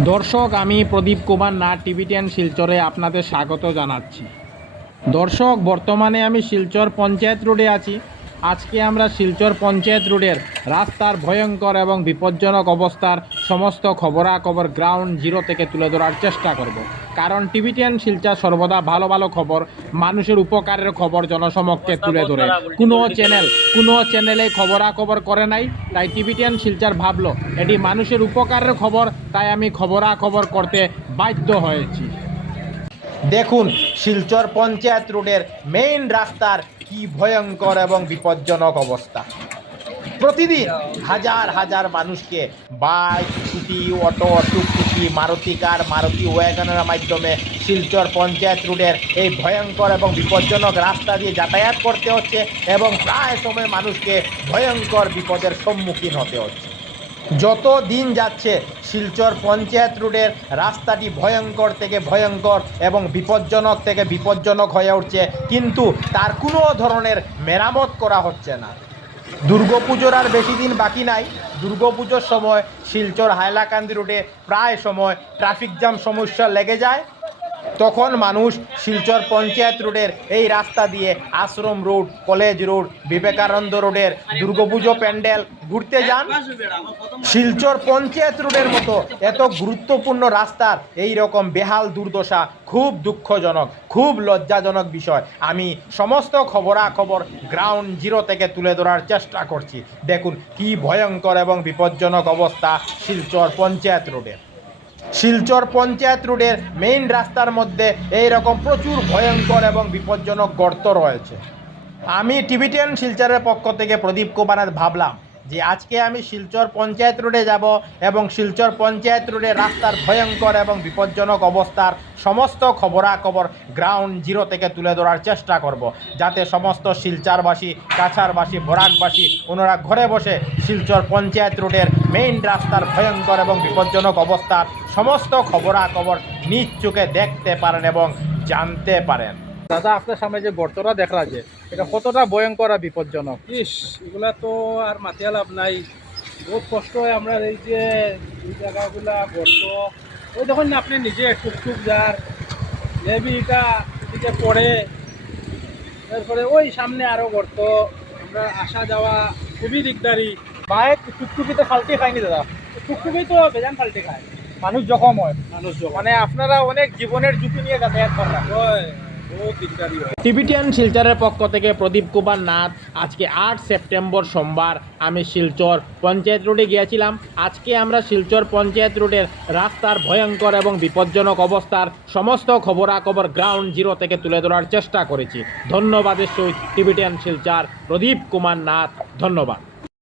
দর্শক, আমি Pradip Kumar Nath TV ten শিলচরে আপনাদের স্বাগত জানাচ্ছি। দর্শক, বর্তমানে আমি শিলচর পঞ্চায়েত রোডে আছি। আজকে আমরা শিলচর পঞ্চায়েত রোডের রাস্তার ভয়ঙ্কর এবং বিপজ্জনক অবস্থার সমস্ত খবরাখবর গ্রাউন্ড জিরো থেকে তুলে ধরার চেষ্টা করব। কারণ টিভি টেন শিলচর সর্বদা ভালো ভালো খবর মানুষের উপকারের খবর জনসমক্ষে তুলে ধরে। কোনো চ্যানেল কোনো চ্যানেলে খবরাখবর করে নাই তাই টিভি টেন শিলচর ভাবলো এটি মানুষের উপকারের খবর তাই আমি খবরাখবর করতে বাধ্য হয়েছি। দেখুন, শিলচর পঞ্চায়েত রোডের মেইন রাস্তার কি ভয়ঙ্কর এবং বিপজ্জনক অবস্থা। প্রতিদিন হাজার হাজার মানুষকে বাইক স্কুটি অটো টুকটুকি, মারুতি কার মারুতি ওয়াগনের মাধ্যমে শিলচর পঞ্চায়েত রোডের এই ভয়ঙ্কর এবং বিপজ্জনক রাস্তা দিয়ে যাতায়াত করতে হচ্ছে এবং প্রায় সময় মানুষকে ভয়ঙ্কর বিপদের সম্মুখীন হতে হচ্ছে। যত দিন যাচ্ছে, শিলচর পঞ্চায়েত রোডের রাস্তাটি ভয়ঙ্কর থেকে ভয়ঙ্কর এবং বিপজ্জনক থেকে বিপজ্জনক হয়ে উঠছে। কিন্তু তার কোনো ধরনের মেরামত করা হচ্ছে না। দুর্গাপুজোর আর বেশি দিন বাকি নাই। দুর্গাপুজোর সময় শিলচর হাইলাকান্দি রোডে প্রায় সময় ট্রাফিক জ্যাম সমস্যা লেগে যায়। তখন মানুষ শিলচর পঞ্চায়েত রোডের এই রাস্তা দিয়ে ashram road, college road, Vivekananda রোডের দুর্গাপুজো প্যান্ডেল ঘুরতে যান। শিলচর পঞ্চায়েত রোডের মতো এত গুরুত্বপূর্ণ রাস্তার এই রকম বেহাল দুর্দশা খুব দুঃখজনক, খুব লজ্জাজনক বিষয়। আমি সমস্ত খবরাখবর গ্রাউন্ড জিরো থেকে তুলে ধরার চেষ্টা করছি। দেখুন কি ভয়ঙ্কর এবং বিপজ্জনক অবস্থা শিলচর পঞ্চায়েত রোডের। শিলচর পঞ্চায়েত রোডের মেইন রাস্তার মধ্যে এই রকম প্রচুর ভয়ঙ্কর এবং বিপজ্জনক গর্ত রয়েছে। আমি টিভি টেন শিলচরের পক্ষ থেকে প্রদীপ কুমার ভাবলাম যে আজকে আমি শিলচর পঞ্চায়েত রোডে যাব এবং শিলচর পঞ্চায়েত রোডে রাস্তার ভয়ঙ্কর এবং বিপজ্জনক অবস্থার সমস্ত খবরাখবর গ্রাউন্ড জিরো থেকে তুলে ধরার চেষ্টা করব। যাতে সমস্ত শিলচারবাসী কাছারবাসী বরাকবাসী ওনারা ঘরে বসে শিলচর পঞ্চায়েত রোডের মেইন রাস্তার ভয়ঙ্কর এবং বিপজ্জনক অবস্থার সমস্ত খবরাখবর নিজ চোখে দেখতে পারেন এবং জানতে পারেন। দাদা আপনার সামনে যে গর্তটা দেখা আছে এটা কতটা ভয়ঙ্কর আর বিপজ্জনক? ইস এগুলা তো আর মাতিয়া লাভ নাই। বহুত কষ্ট হয় আমরা এই যে এই জায়গাগুলা গর্ত। ওই দেখুন না আপনি নিজে টুকটুক যার নেবি এটা এদিকে পড়ে। তারপরে ওই সামনে আরও গর্ত। আমরা আসা যাওয়া খুবই দিকদারি বাইক টুকটুকি তো ফালতি খায়নি দাদা। টুকটুকি তো বেজান ফালতে খায়। মানুষ জখম হয়। মানুষ যখন মানে আপনারা অনেক জীবনের ঝুঁকি নিয়ে যাতায়াত করেন। টিবিটিয়ান শিলচরের পক্ষ থেকে প্রদীপ কুমার নাথ, আজকে আট সেপ্টেম্বর সোমবার আমি শিলচর পঞ্চায়েত রোডে গিয়েছিলাম। আজকে আমরা শিলচর পঞ্চায়েত রোডের রাস্তার ভয়ঙ্কর এবং বিপজ্জনক অবস্থার সমস্ত খবরাখবর গ্রাউন্ড জিরো থেকে তুলে ধরার চেষ্টা করেছি। ধন্যবাদের সহিত টিবিটিয়ান শিলচর প্রদীপ কুমার নাথ, ধন্যবাদ।